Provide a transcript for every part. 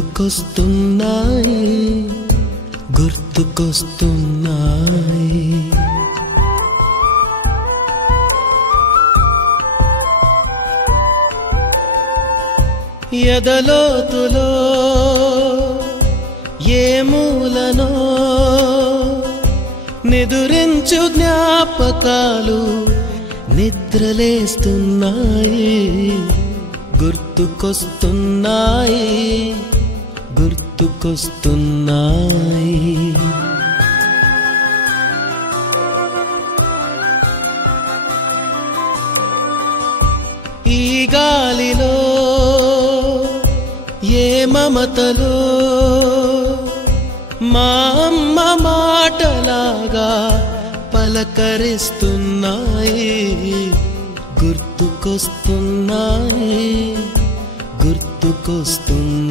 గుర్తుకొస్తున్నాయి గుర్తుకొస్తున్నాయి ఎదలోతులో ఏ మూలనో నిదురించు జ్ఞాపకాలు నిద్రలేస్తున్నాయి గుర్తుకొస్తున్నాయి గుర్తుకొస్తున్నాయి ఈ గాలిలో ఏ మమతలో మా అమ్మ మాటలాగా పలకరిస్తున్నాయి గుర్తుకొస్తున్నాయి గుర్తుకొస్తున్నాయి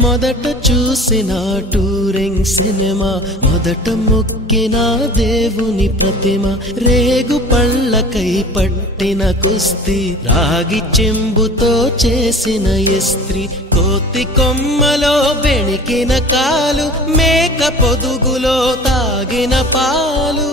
మొదట చూసిన టూరింగ్ సినిమా మొదట మొక్కిన దేవుని ప్రతిమ రేగు పళ్ళకై పట్టిన కుస్తీ రాగి చెంబుతో చేసిన ఇస్త్రీ కోతి కొమ్మలో బెణికిన కాలు మేక పొదుగులో తాగిన పాలు